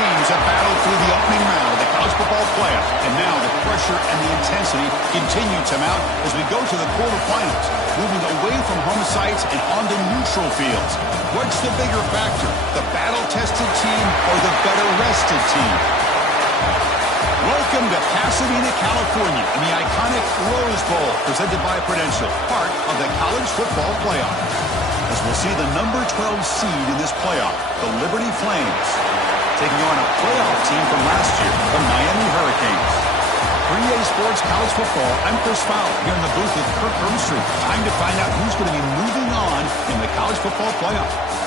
teams have battled through the opening round of the college football playoff, and now the pressure and the intensity continue to mount as we go to the quarterfinals, moving away from home sites and onto neutral fields. What's the bigger factor, the battle-tested team or the better-rested team? Welcome to Pasadena, California, in the iconic Rose Bowl, presented by Prudential, part of the college football playoff. As we'll see the number 12 seed in this playoff, the Liberty Flames, taking on a playoff team from last year, the Miami Hurricanes. For EA Sports College Football, I'm Chris Fowler, here in the booth with Kirk Herbstreit. Time to find out who's going to be moving on in the college football playoff.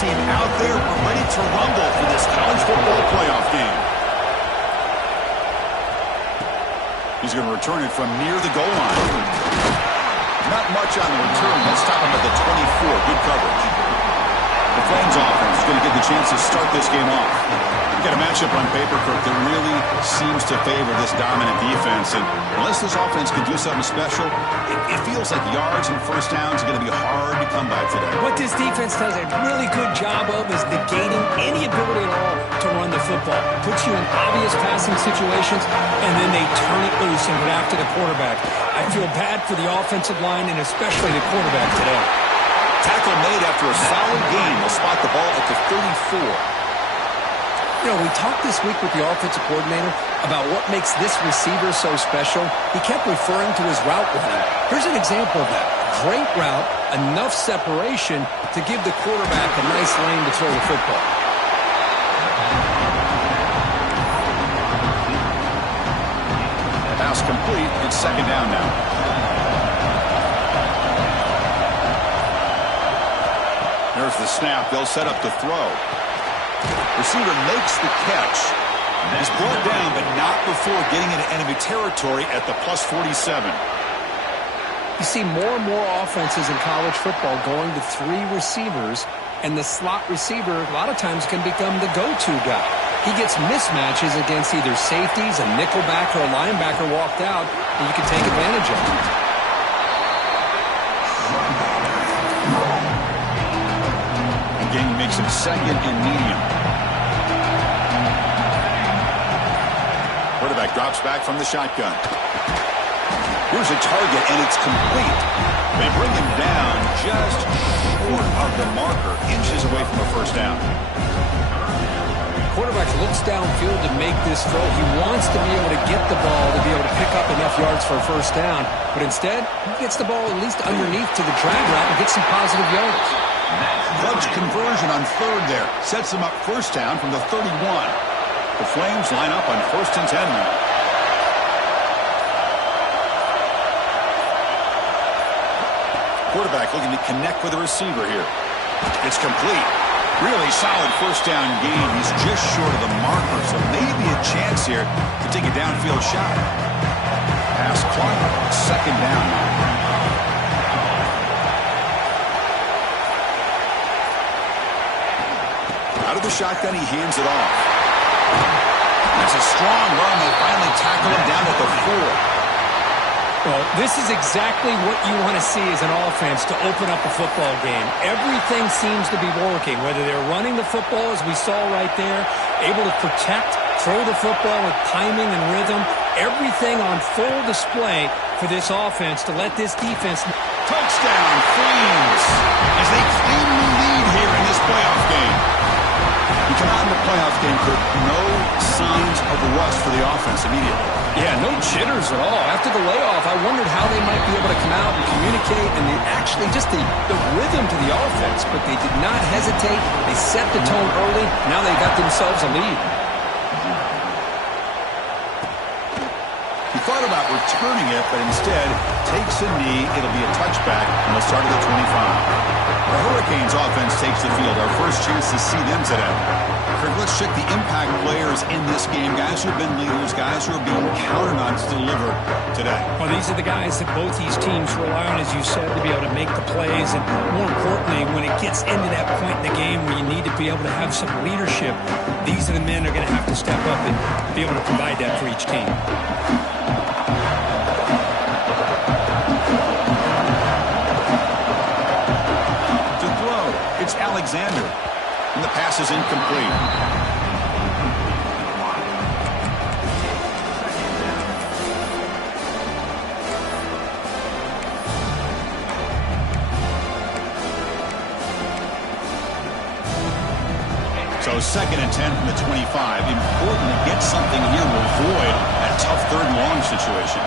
Team out there, we're ready to rumble for this college football playoff game. He's going to return it from near the goal line. Not much on the return. Let's stop him at the 24. Good coverage. The Flames offense is going to get the chance to start this game off. We've got a matchup on paper, Kirk, that really seems to favor this dominant defense. And unless this offense can do something special, it feels like yards and first downs are going to be hard to come by today. What this defense does a really good job of is negating any ability at all to run the football. Puts you in obvious passing situations, and then they turn it loose and get after the quarterback. I feel bad for the offensive line and especially the quarterback today. Tackle made after a solid game. They'll spot the ball at the 34. You know, we talked this week with the offensive coordinator about what makes this receiver so special. He kept referring to his route running. Here's an example of that. Great route, enough separation to give the quarterback a nice lane to throw the football. Pass complete. It's second down now. There's the snap. They'll set up the throw. Receiver makes the catch. He's brought down, but not before getting into enemy territory at the plus 47. You see more and more offenses in college football going to three receivers, and the slot receiver a lot of times can become the go-to guy. He gets mismatches against either safeties, a nickelback, or a linebacker walked out, and you can take advantage of it. Again, makes it second and medium. Quarterback drops back from the shotgun. Here's a target, and it's complete. They bring him down just short of the marker, inches away from a first down. Quarterback looks downfield to make this throw. He wants to be able to get the ball to be able to pick up enough yards for a first down, but instead, he gets the ball at least underneath to the drag route and gets some positive yards. Clutch conversion on third there. Sets them up first down from the 31. The Flames line up on 1st and 10 now. Quarterback looking to connect with the receiver here. It's complete. Really solid first down gain. He's just short of the marker, so maybe a chance here to take a downfield shot. Pass clock. Second down. Out of the shotgun, he hands it off. That's a strong run. They finally tackle him down at the 4. Well, this is exactly what you want to see as an offense to open up a football game. Everything seems to be working, whether they're running the football, as we saw right there, able to protect, throw the football with timing and rhythm, everything on full display for this offense to let this defense. Touchdown, Flames, as they claim the lead here in this playoff game. You come out in the playoff game, Kirk, no signs of rust for the offense immediately. Yeah, no jitters at all. After the layoff, I wondered how they might be able to come out and communicate and actually just the rhythm to the offense, but they did not hesitate. They set the tone early. Now they got themselves a lead. He thought about returning it, but instead takes a knee. It'll be a touchback, and they'll start at the 25. The Hurricanes offense takes the field. Our first chance to see them today. Kirk, let's check the impact player players in this game, guys who have been leaders, guys who are being counted on to deliver today? Well, these are the guys that both these teams rely on, as you said, to be able to make the plays. And more importantly, when it gets into that point in the game where you need to be able to have some leadership, these are the men that are going to have to step up and be able to provide that for each team. To throw, it's Alexander. And the pass is incomplete. So 2nd and 10 from the 25. Important to get something here to avoid that tough 3rd and long situation.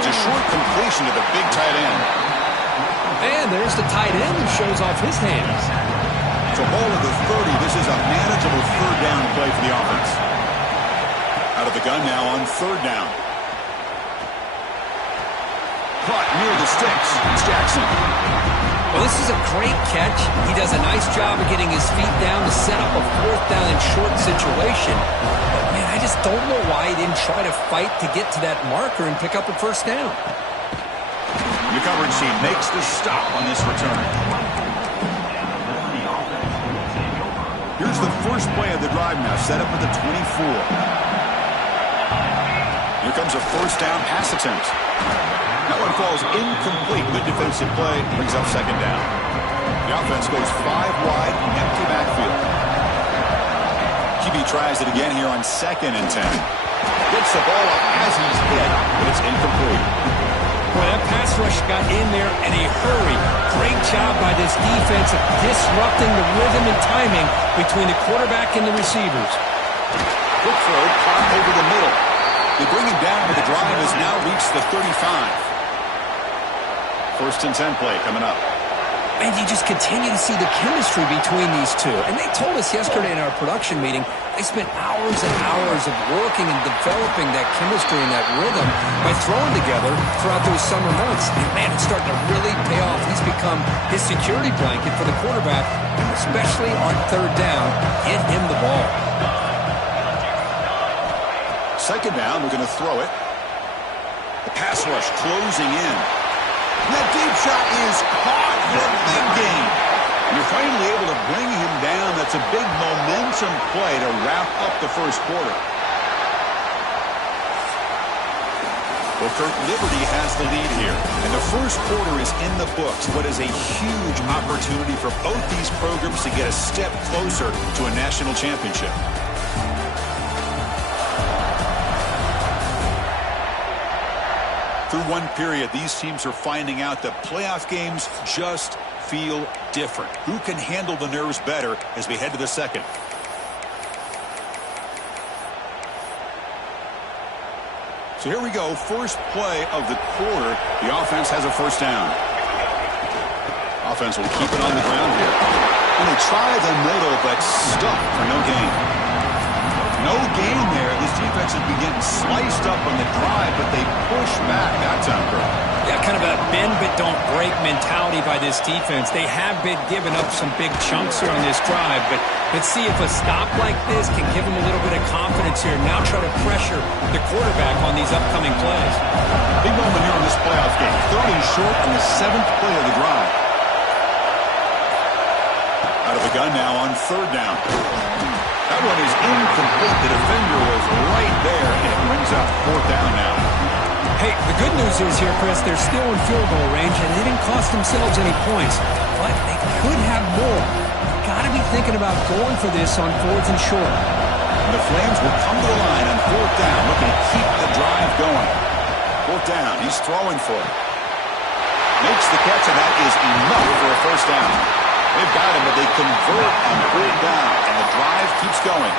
It's a short completion to the big tight end. And there's the tight end who shows off his hands. So ball at the 30. This is a manageable 3rd down play for the offense. Out of the gun now on 3rd down. Caught near the sticks. It's Jackson. Well, this is a great catch. He does a nice job of getting his feet down to set up a 4th down and short situation. But, man, I just don't know why he didn't try to fight to get to that marker and pick up a 1st down. The coverage team makes the stop on this return. Here's the first play of the drive now, set up at the 24. Here comes a 1st down pass attempt. That one falls incomplete. Good defensive play brings up 2nd down. The offense goes 5 wide, empty backfield. QB tries it again here on 2nd and 10. Gets the ball up as he's hit, but it's incomplete. Boy, that pass rush got in there in a hurry. Great job by this defense of disrupting the rhythm and timing between the quarterback and the receivers. Quick throw, caught over the middle. They bring him down, but the drive has now reached the 35. 1st and 10 play coming up. And you just continue to see the chemistry between these two. And they told us yesterday in our production meeting, they spent hours and hours of working and developing that chemistry and that rhythm by throwing together throughout those summer months. And, man, it's starting to really pay off. He's become his security blanket for the quarterback, and especially on 3rd down, get him the ball. 2nd down, we're going to throw it. The pass rush closing in. And that deep shot is caught for a big gain. You're finally able to bring him down. That's a big momentum play to wrap up the 1st quarter. Well, Kirk, Liberty has the lead here. And the 1st quarter is in the books. What is a huge opportunity for both these programs to get a step closer to a national championship. Through one period, these teams are finding out that playoff games just feel different. Who can handle the nerves better as we head to the 2nd? So here we go. First play of the quarter. The offense has a 1st down. Offense will keep it on the ground here. And they try the middle, but stuck for no gain. No gain there. This defense has been getting sliced up on the drive, but they push back that time, Kirk. Yeah, kind of a bend but don't break mentality by this defense. They have been giving up some big chunks here on this drive, but let's see if a stop like this can give them a little bit of confidence here. Now try to pressure the quarterback on these upcoming plays. Big moment here in this playoff game. 3rd and short on the 7th play of the drive. Out of the gun now on 3rd down. That one is incomplete. The defender was right there, and it brings up 4th down now. Hey, the good news is here, Chris, they're still in field goal range, and they didn't cost themselves any points. But they could have more. Got to be thinking about going for this on 4th and short. And the Flames will come to the line on 4th down, looking to keep the drive going. 4th down, he's throwing for it. Makes the catch, and that is enough for a 1st down. They've got him, but they convert on 4th down, and the drive keeps going.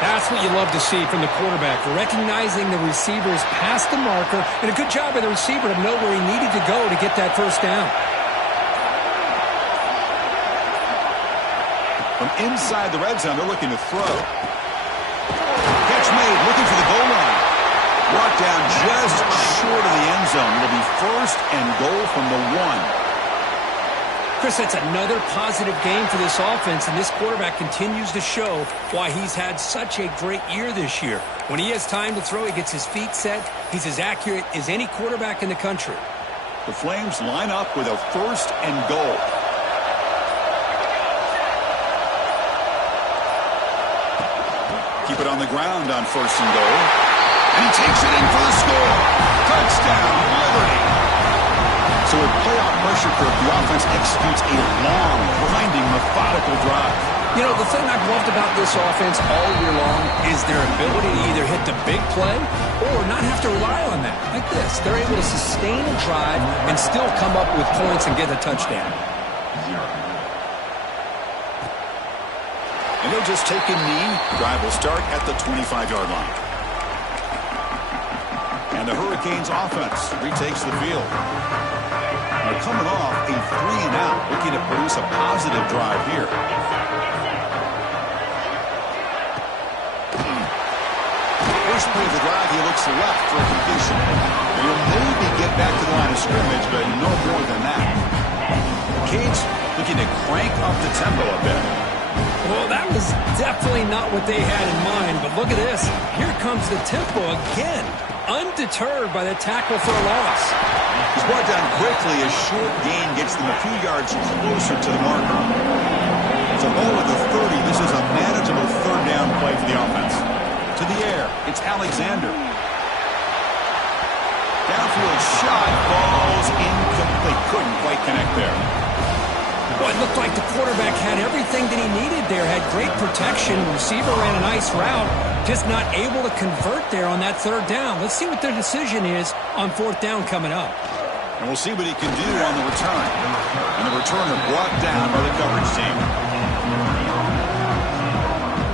That's what you love to see from the quarterback, recognizing the receivers past the marker, and a good job by the receiver to know where he needed to go to get that 1st down. From inside the red zone, they're looking to throw. Catch made, looking for the goal line. Brought down just short of the end zone. It'll be 1st and goal from the 1. Chris, that's another positive game for this offense, and this quarterback continues to show why he's had such a great year this year. When he has time to throw, he gets his feet set. He's as accurate as any quarterback in the country. The Flames line up with a 1st and goal. Keep it on the ground on 1st and goal. And he takes it in for the score. Touchdown, Liberty. So with playoff pressure, Kirk, the offense executes a long, grinding, methodical drive. You know, the thing I've loved about this offense all year long is their ability to either hit the big play or not have to rely on that. Like this, they're able to sustain a drive and still come up with points and get a touchdown. And they'll just take a knee. The drive will start at the 25-yard line. And the Hurricanes offense retakes the field. They're coming off a 3-and-out, looking to produce a positive drive here. First play of the drive, he looks left for a completion. He'll maybe get back to the line of scrimmage, but no more than that. Canes looking to crank up the tempo a bit. Well, that was definitely not what they had in mind, but look at this. Here comes the tempo again, undeterred by the tackle for a loss. He's brought down quickly. A short gain gets them a few yards closer to the marker. It's a ball at the 30. This is a manageable 3rd down play for the offense. To the air, it's Alexander. Downfield shot, falls incomplete. Couldn't quite connect there. Well, it looked like the quarterback had everything that he needed there. Had great protection. Receiver ran a nice route. Just not able to convert there on that 3rd down. Let's see what their decision is on 4th down coming up. And we'll see what he can do on the return. And the returner brought down by the coverage team.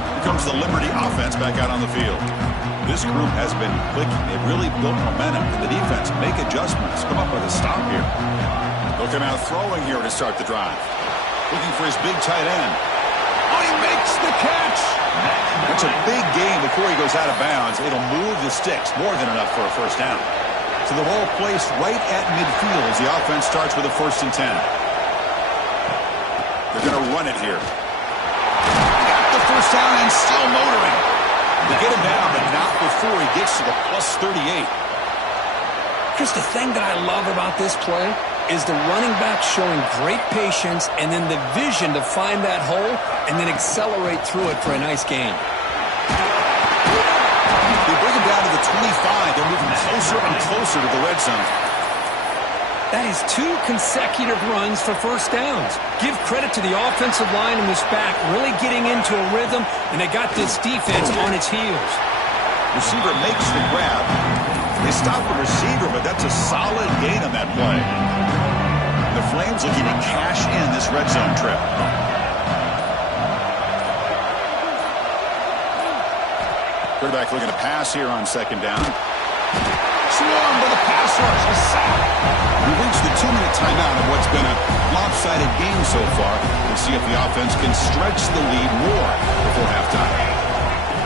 Here comes the Liberty offense back out on the field. This group has been clicking. They've really built momentum. And the defense make adjustments. Come up with a stop here. They'll come out throwing here to start the drive. Looking for his big tight end. Oh, he makes the catch. That's a big gain before he goes out of bounds. It'll move the sticks. More than enough for a 1st down. So the ball placed right at midfield as the offense starts with a 1st and 10. They're going to run it here. Got the 1st down and still motoring. They get him down, but not before he gets to the plus 38. Chris, the thing that I love about this play is the running back showing great patience and then the vision to find that hole and then accelerate through it for a nice gain. They bring him down to the 25. They're moving closer and closer to the red zone. That is 2 consecutive runs for 1st downs. Give credit to the offensive line and this back really getting into a rhythm, and they got this defense on its heels. Receiver makes the grab. They stop the receiver, but that's a solid gain on that play. The Flames looking to cash in this red zone trip. Quarterback looking to pass here on 2nd down. Swarmed by the pass rush. A sack. We reached the 2-minute timeout of what's been a lopsided game so far. We'll see if the offense can stretch the lead more before halftime.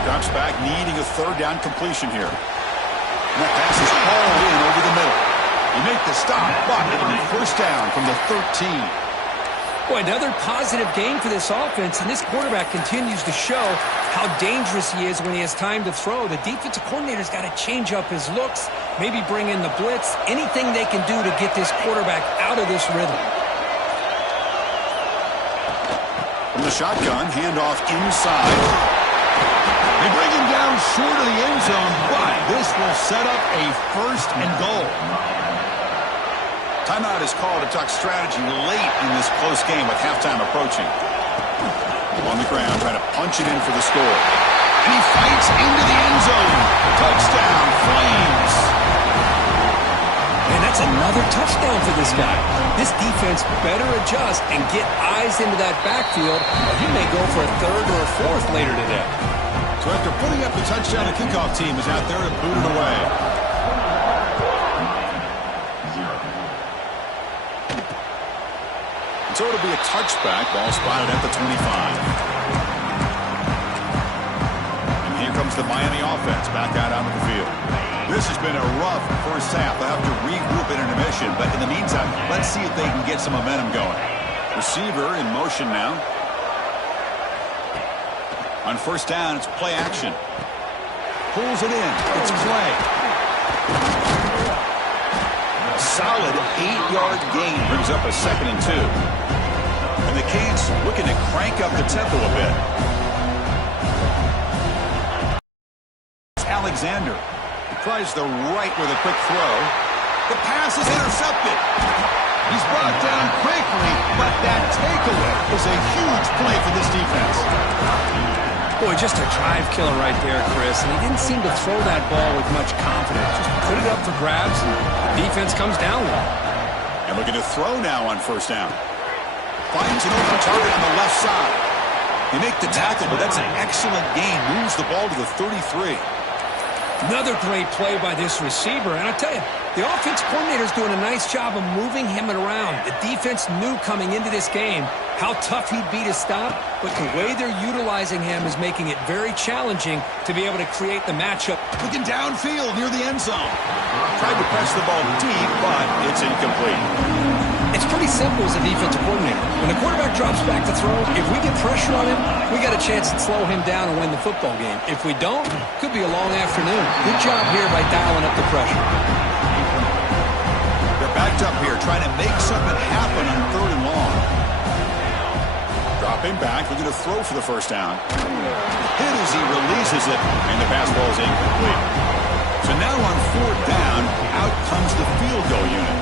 Drops back, needing a 3rd down completion here. And that pass is hauled in over the middle. You make the stop, but it'll be 1st down from the 13. Boy, another positive game for this offense, and this quarterback continues to show how dangerous he is when he has time to throw. The defensive coordinator's got to change up his looks, maybe bring in the blitz, anything they can do to get this quarterback out of this rhythm. From the shotgun, handoff inside. They bring him down short of the end zone, but this will set up a 1st and goal. Timeout is called to talk strategy late in this close game with halftime approaching. On the ground, trying to punch it in for the score. And he fights into the end zone. Touchdown, Flames. And that's another touchdown for this guy. This defense better adjust and get eyes into that backfield, or he may go for a 3rd or a 4th later today. So after putting up the touchdown, the kickoff team is out there to boot it away. So it'll be a touchback. Ball spotted at the 25. And here comes the Miami offense back out onto the field. This has been a rough 1st half. They'll have to regroup in intermission. But in the meantime, let's see if they can get some momentum going. Receiver in motion now. On first down, it's play action. Pulls it in. It's play. A solid 8-yard gain brings up a 2nd and 2. And the Canes looking to crank up the tempo a bit. Alexander tries the right with a quick throw. The pass is intercepted. He's brought down quickly, but that takeaway is a huge play for this defense. Boy, just a drive killer right there, Chris. And he didn't seem to throw that ball with much confidence. Just put it up for grabs, and the defense comes down with it. And looking to throw now on first down. Finds an open target on the left side. They make the tackle, but that's an excellent gain. Moves the ball to the 33. Another great play by this receiver. And I tell you, the offense coordinator is doing a nice job of moving him around. The defense knew coming into this game how tough he'd be to stop, but the way they're utilizing him is making it very challenging to be able to create the matchup. Looking downfield near the end zone. Tried to press the ball deep, but it's incomplete. It's pretty simple as a defensive coordinator. When the quarterback drops back to throw, if we get pressure on him, we got a chance to slow him down and win the football game. If we don't, could be a long afternoon. Good job here by dialing up the pressure. They're backed up here, trying to make something happen on 3rd and long. Dropping back, looking to throw for the first down. Hit as he releases it, and the pass ball is incomplete. So now on 4th down, out comes the field goal unit.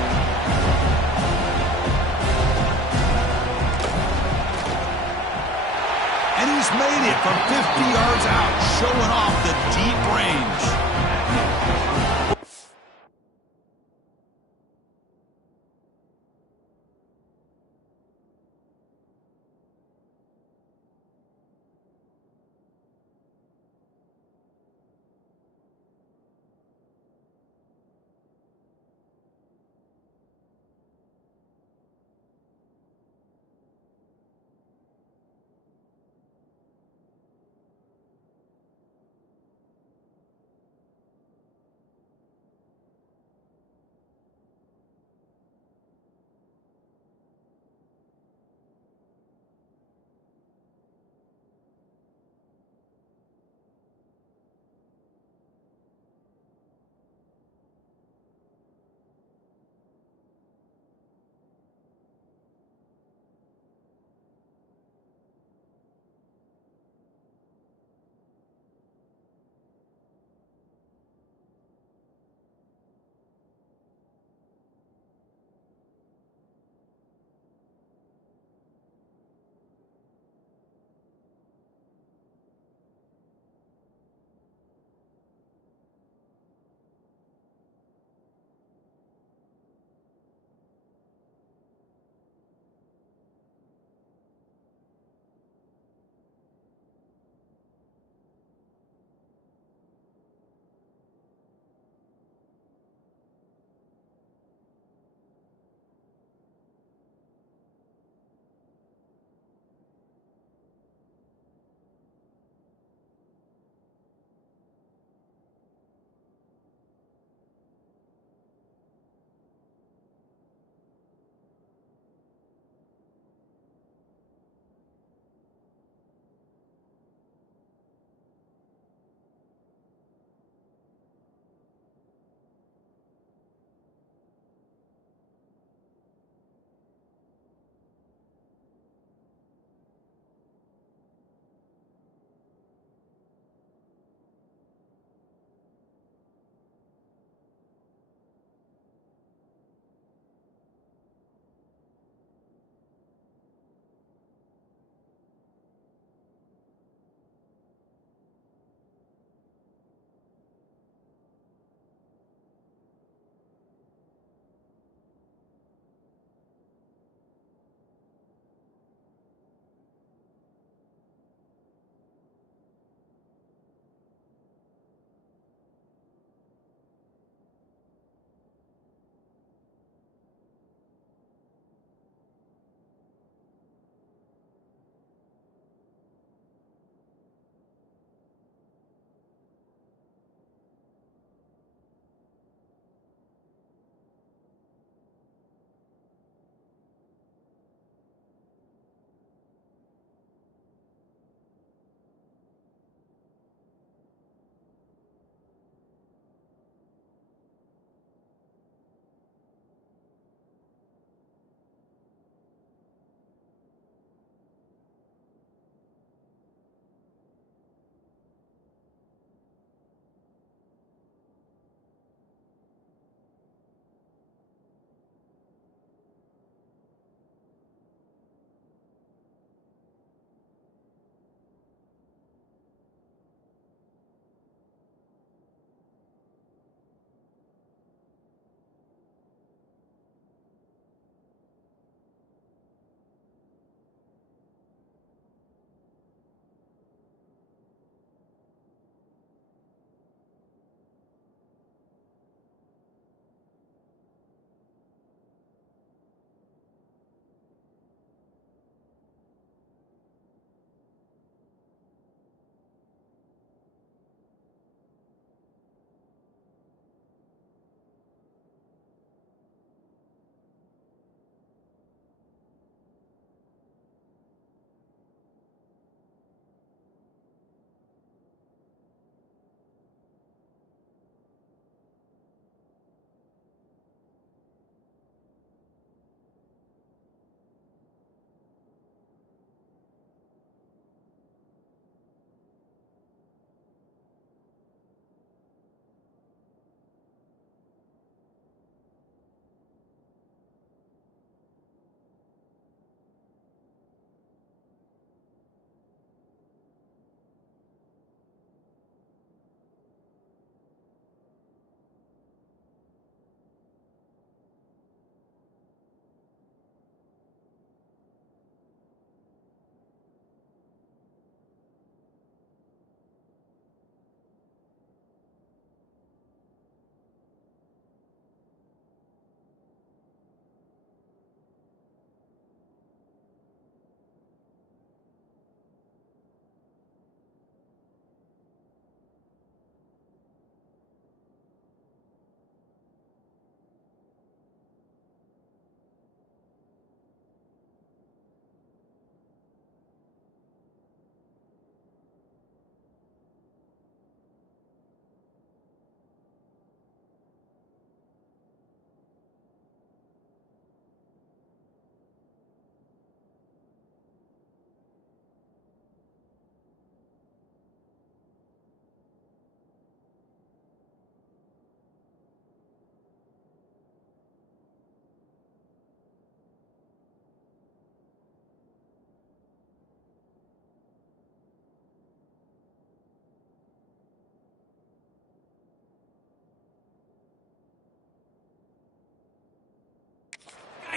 And he's made it from 50 yards out, showing off the deep range.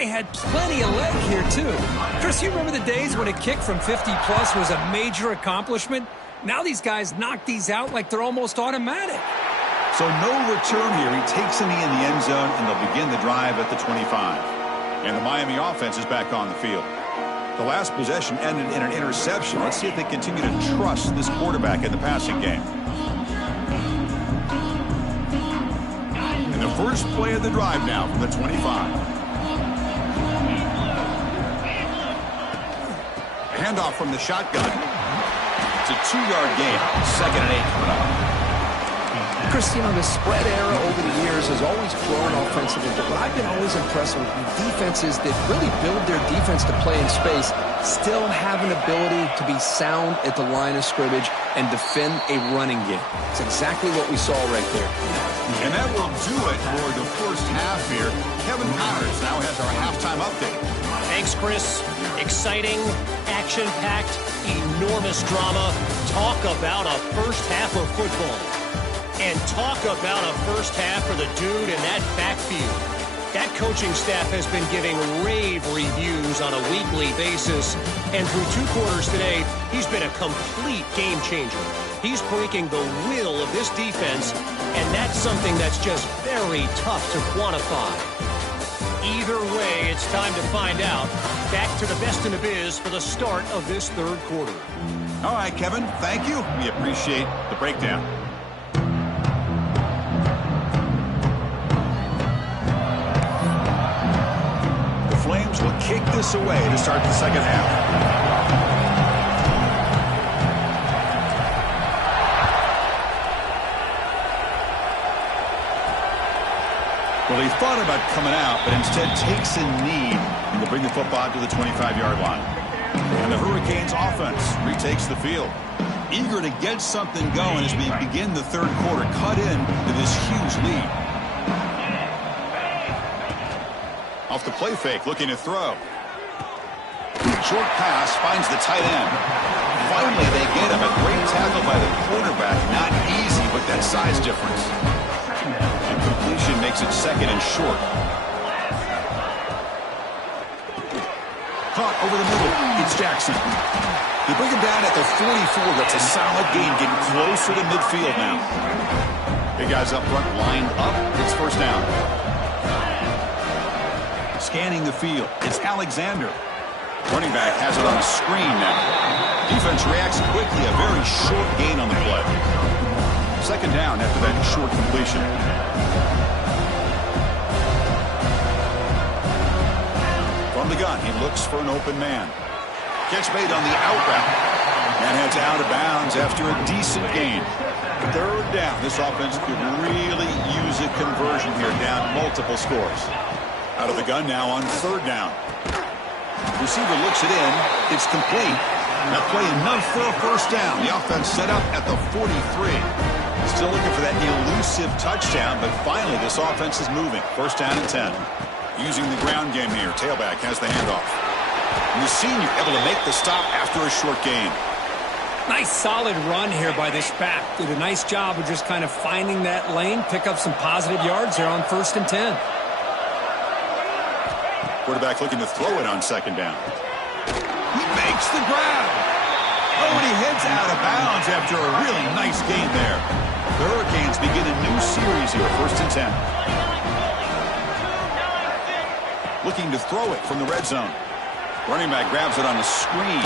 guy had plenty of leg here, too. Chris, you remember the days when a kick from 50-plus was a major accomplishment? Now these guys knock these out like they're almost automatic. So no return here. He takes a knee in the end zone, and they'll begin the drive at the 25. And the Miami offense is back on the field. The last possession ended in an interception. Let's see if they continue to trust this quarterback in the passing game. And the first play of the drive now from the 25. Handoff from the shotgun. It's a 2-yard gain. 2nd and 8 coming up. Chris, you know, the spread era over the years has always grown offensively, but I've been always impressed with defenses that really build their defense to play in space, still have an ability to be sound at the line of scrimmage and defend a running game. It's exactly what we saw right there. And that will do it for the first half here. Kevin Connors now has our halftime update. Thanks, Chris. Exciting, action-packed, enormous drama. Talk about a first half of football. And talk about a first half for the dude in that backfield. That coaching staff has been giving rave reviews on a weekly basis. And through 2 quarters today, he's been a complete game changer. He's breaking the will of this defense, and that's something that's just very tough to quantify. Either way, it's time to find out. Back to the best in the biz for the start of this 3rd quarter. All right, Kevin, thank you. We appreciate the breakdown. Flames will kick this away to start the second half. Well, he thought about coming out, but instead takes a knee and will bring the football to the 25-yard line. And the Hurricanes offense retakes the field. Eager to get something going as we begin the 3rd quarter, cut in to this huge lead. Off the play fake, looking to throw. Short pass finds the tight end. Finally, they get him. A great tackle by the quarterback. Not easy, but that size difference. And completion makes it 2nd and short. Caught over the middle. It's Jackson. They bring him down at the 44. That's a solid gain, getting closer to midfield now. Big guys up front, lined up. It's 1st down. Scanning the field, it's Alexander. Running back has it on a screen now. Defense reacts quickly, a very short gain on the play. 2nd down after that short completion. From the gun, he looks for an open man. Catch made on the out route. And heads out of bounds after a decent gain. 3rd down, this offense could really use a conversion here, down multiple scores. Out of the gun now on 3rd down. Receiver looks it in. It's complete. That play enough for a 1st down. The offense set up at the 43. Still looking for that elusive touchdown, but finally this offense is moving. 1st down and 10. Using the ground game here. Tailback has the handoff. And the senior able to make the stop after a short gain. Nice solid run here by this back. Did a nice job of just kind of finding that lane, pick up some positive yards here on 1st and 10. Quarterback looking to throw it on 2nd down. He makes the grab. Oh, and he heads out of bounds after a really nice gain there. The Hurricanes begin a new series here, 1st and 10. Looking to throw it from the red zone. Running back grabs it on a screen.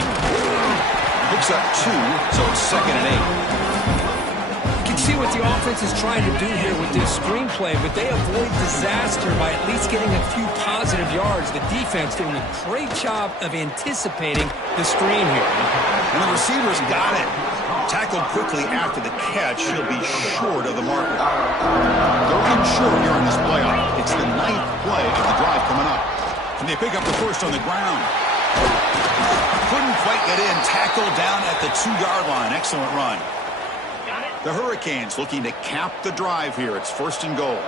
Picks up 2, so it's 2nd and 8. You can see what the offense is trying to do here with this screenplay, but they avoid disaster by at least getting a few positive yards. The defense doing a great job of anticipating the screen here. And the receiver's got it. Tackled quickly after the catch. He'll be short of the marker. 3rd and short here in this playoff. It's the 9th play of the drive coming up. And they pick up the 1st on the ground. Couldn't quite get in. Tackled down at the 2-yard line. Excellent run. The Hurricanes looking to cap the drive here. It's 1st and goal.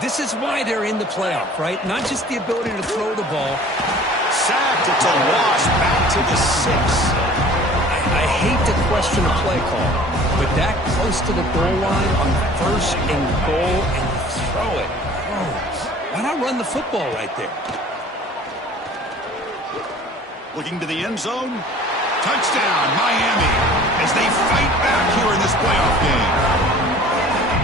This is why they're in the playoff, right? Not just the ability to throw the ball. Sacked. It's a loss. Back to the 6. I hate to question a play call, but that close to the goal line on 1st and goal, and you throw it. Oh, why not run the football right there? Looking to the end zone. Touchdown, Miami, as they fight back here in this playoff game.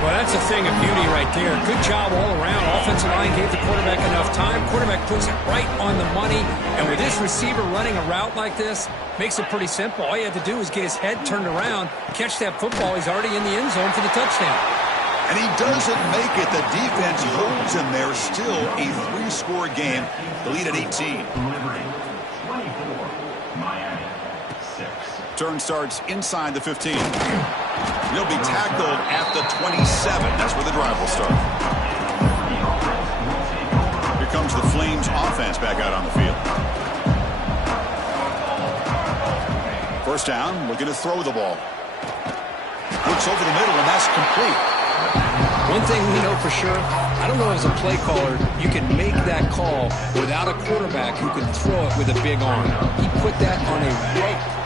Well, that's a thing of beauty right there. Good job all around. Offensive line gave the quarterback enough time. Quarterback puts it right on the money. And with this receiver running a route like this, makes it pretty simple. All you have to do is get his head turned around, catch that football. He's already in the end zone for the touchdown. And he doesn't make it. The defense holds him there. Still a 3-score game. The lead at 18. Turn starts inside the 15. He'll be tackled at the 27. That's where the drive will start. Here comes the Flames offense back out on the field. First down, looking to throw the ball. Looks over the middle, and that's complete. One thing we know for sure, I don't know as a play caller, you can make that call without a quarterback who can throw it with a big arm. He put that on a rope.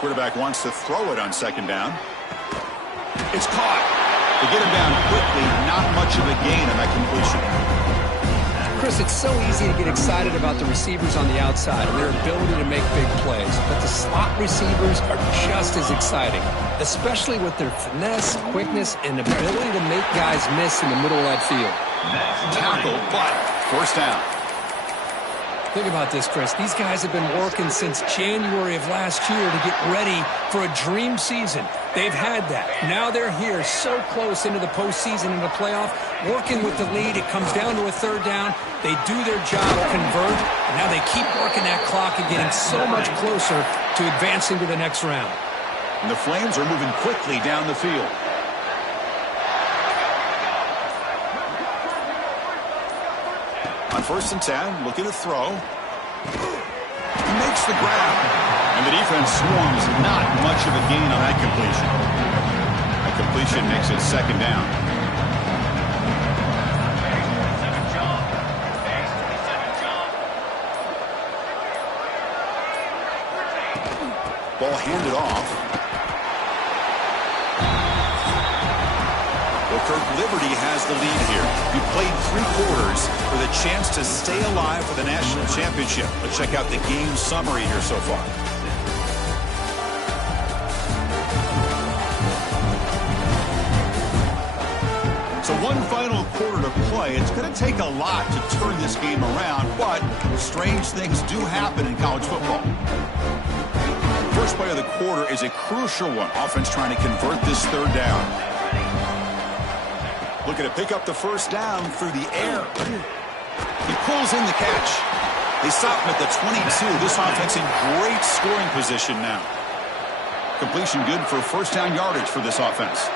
Quarterback wants to throw it on second down. It's caught. They get him down quickly. Not much of a gain on that completion. Chris, it's so easy to get excited about the receivers on the outside and their ability to make big plays. But the slot receivers are just as exciting, especially with their finesse, quickness, and ability to make guys miss in the middle of that field. Tackle, but first down. Think about this, Chris. These guys have been working since January of last year to get ready for a dream season. They've had that. Now they're here so close into the postseason and the playoff, working with the lead. It comes down to a third down. They do their job, convert, and now they keep working that clock and getting so much closer to advancing to the next round. And the Flames are moving quickly down the field. On first and 10, looking to throw. He makes the grab. And the defense swarms. Not much of a gain on that completion. That completion makes it second down. Ball handed off. Well, Kirk, Liberty has the lead here. You played 3 quarters with a chance to stay alive for the national championship. Let's check out the game summary here so far. So one final quarter to play. It's going to take a lot to turn this game around, but strange things do happen in college football. First play of the quarter is a crucial one. Offense trying to convert this third down. Looking to pick up the first down through the air. He pulls in the catch. They stop him at the 22. This offense in great scoring position now. Completion good for first down yardage for this offense.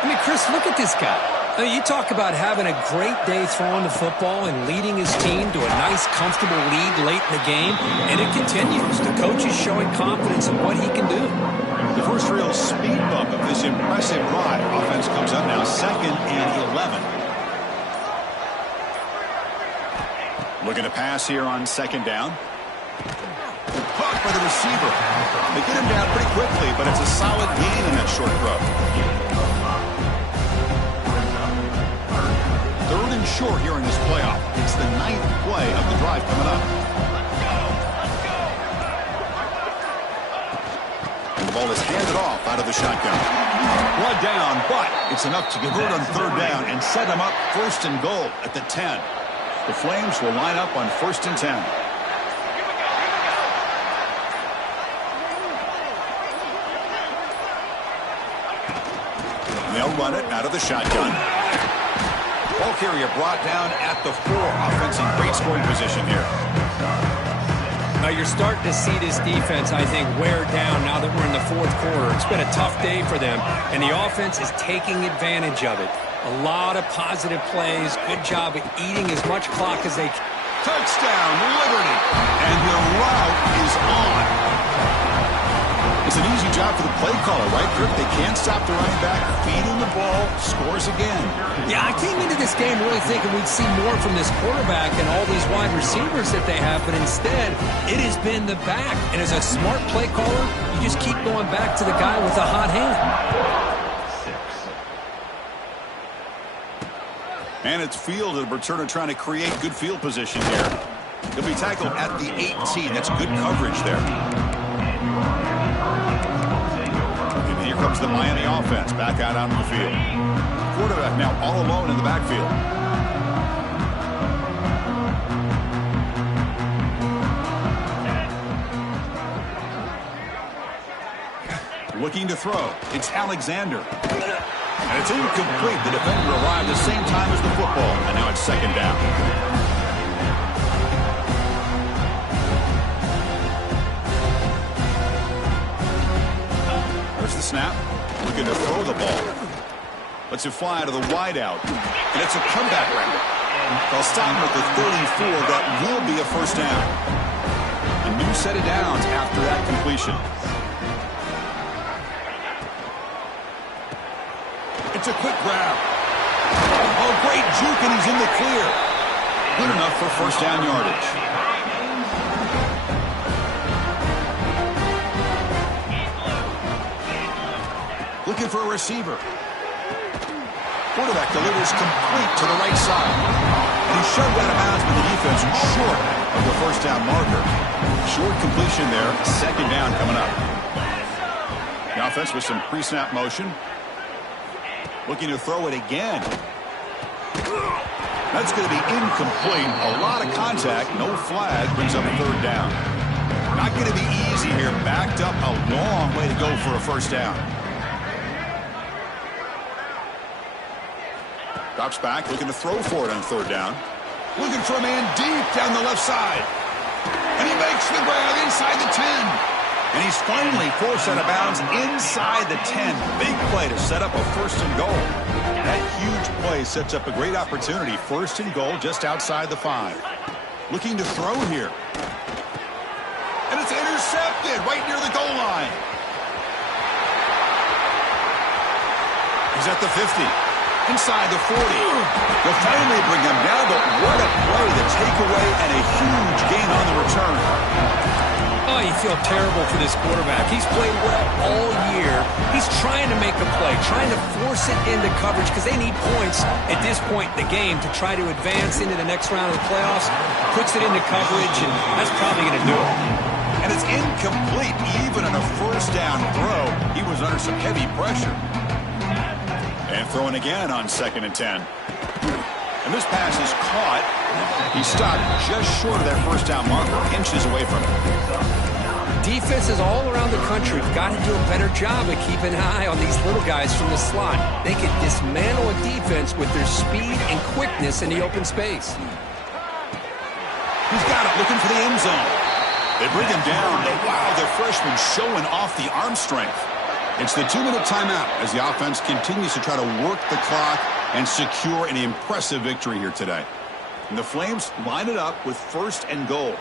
I mean, Chris, look at this guy. I mean, you talk about having a great day throwing the football and leading his team to a nice, comfortable lead late in the game, and it continues. The coach is showing confidence in what he can do. The first real speed bump of this impressive drive. Offense comes up now, 2nd and 11. Looking to pass here on second down. Caught by the receiver. They get him down pretty quickly, but it's a solid gain in that short throw. Third and short here in this playoff. It's the 9th play of the drive coming up. And the ball is handed off out of the shotgun. One down, but it's enough to convert on third down and set them up first and goal at the 10. The Flames will line up on first and 10. And they'll run it out of the shotgun. Ball carrier brought down at the 4. Offense in great scoring position here. Now you're starting to see this defense, I think, wear down now that we're in the 4th quarter. It's been a tough day for them, and the offense is taking advantage of it. A lot of positive plays. Good job at eating as much clock as they can. Touchdown, Liberty. And the route is on. It's an easy job for the play caller, right, Kirk? They can't stop the running back, feed him the ball, scores again. Yeah, I came into this game really thinking we'd see more from this quarterback and all these wide receivers that they have, but instead, it has been the back. And as a smart play caller, you just keep going back to the guy with the hot hand. And it's fielded. Returner trying to create good field position here. He'll be tackled at the 18. That's good coverage there. And here comes the Miami offense back out onto the field. Quarterback now all alone in the backfield. Looking to throw. It's Alexander. And it's incomplete. The defender arrived the same time as the football. And now it's second down. There's the snap. Looking to throw the ball. Lets it fly to the wideout. And it's a comeback route. They'll stop him at the 34. That will be a first down. A new set of downs after that completion. It's a quick grab. Oh, great juke, and he's in the clear. Good enough for first down yardage. Looking for a receiver. Quarterback delivers complete to the right side. And he's shoved out of bounds, but the defense is short of the first down marker. Short completion there. Second down coming up. The offense with some pre-snap motion. Looking to throw it again. That's going to be incomplete. A lot of contact. No flag. Brings up a third down. Not going to be easy here. Backed up a long way to go for a first down. Drops back. Looking to throw for it on third down. Looking for a man deep down the left side. And he makes the grab inside the 10. And he's finally forced out of bounds inside the 10. Big play to set up a first and goal. That huge play sets up a great opportunity. First and goal just outside the 5. Looking to throw here. And it's intercepted right near the goal line. He's at the 50. Inside the 40. They'll finally bring him down, but what a play. The takeaway and a huge gain on the return. Oh, you feel terrible for this quarterback. He's played well all year. He's trying to make a play, trying to force it into coverage because they need points at this point in the game to try to advance into the next round of the playoffs. Puts it into coverage, and that's probably going to do it. And it's incomplete. Even on a first down throw, he was under some heavy pressure. And throwing again on 2nd and 10. And this pass is caught. He stopped just short of that first down marker, inches away from it. Defenses all around the country have got to do a better job of keeping an eye on these little guys from the slot. They can dismantle a defense with their speed and quickness in the open space. He's got it, looking for the end zone. They bring him down, but wow, the freshman showing off the arm strength. It's the 2-minute timeout as the offense continues to try to work the clock and secure an impressive victory here today. And the Flames line it up with first and goal.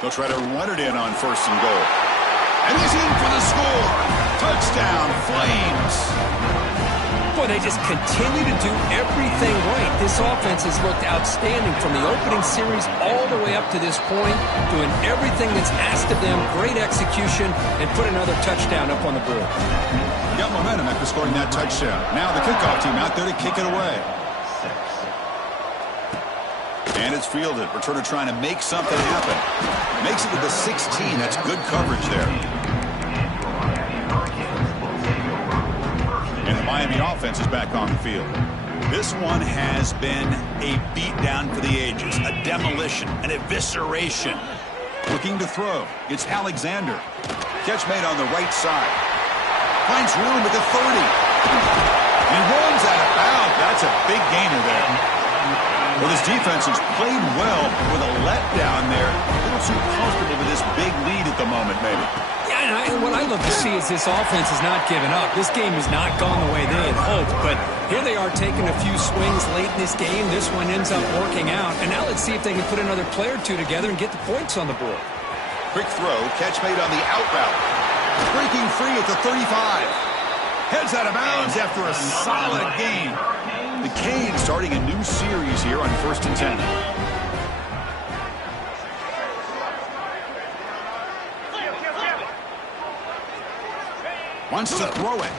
They'll try to run it in on first and goal. And he's in for the score. Touchdown, Flames. Boy, they just continue to do everything right. This offense has looked outstanding from the opening series all the way up to this point, doing everything that's asked of them, great execution, and put another touchdown up on the board. Got momentum after scoring that touchdown. Now the kickoff team out there to kick it away. And it's fielded. Returner trying to make something happen. Makes it to the 16. That's good coverage there. And the Miami offense is back on the field. This one has been a beatdown for the ages. A demolition, an evisceration. Looking to throw. It's Alexander. Catch made on the right side. Finds room at the 30. He runs out of bounds. That's a big gainer there. Well, this defense has played well with a letdown there. A little too comfortable with this big lead at the moment, maybe. Yeah, and what I love to see is this offense has not given up. This game has not gone the way they had hoped, but here they are taking a few swings late in this game. This one ends up working out, and now let's see if they can put another play or two together and get the points on the board. Quick throw, catch made on the out route. Breaking free at the 35. Heads out of bounds after a solid gain. The Canes starting a new series here on 1st and 10. Wants to throw it.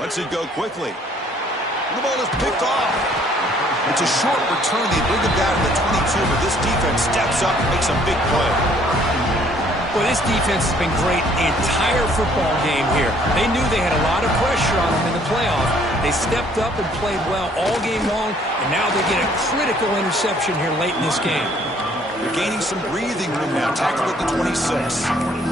Lets it go quickly. The ball is picked off. It's a short return. They bring him down to the 22, but this defense steps up and makes a big play. Well, this defense has been great the entire football game here. They knew they had a lot of pressure on them in the playoff. They stepped up and played well all game long, and now they get a critical interception here late in this game. They're gaining some breathing room now, tackled at the 26.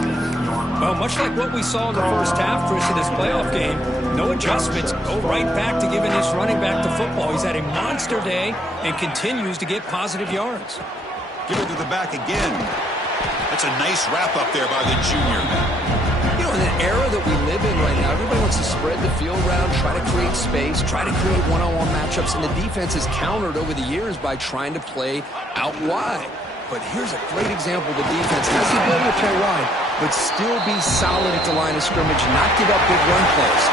Well, much like what we saw in the first half, Chris, in this playoff game, no adjustments. Go right back to giving this running back the football. He's had a monster day and continues to get positive yards. Give it to the back again. That's a nice wrap-up there by the junior. You know, in the era that we live in right now, everybody wants to spread the field around, try to create space, try to create one-on-one matchups, and the defense is countered over the years by trying to play out wide. But here's a great example. The defense has the ability to play wide, but still be solid at the line of scrimmage, not give up big run plays.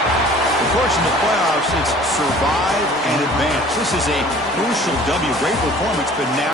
Of course, in the playoffs, it's survive and advance. This is a crucial W. Great performance, but now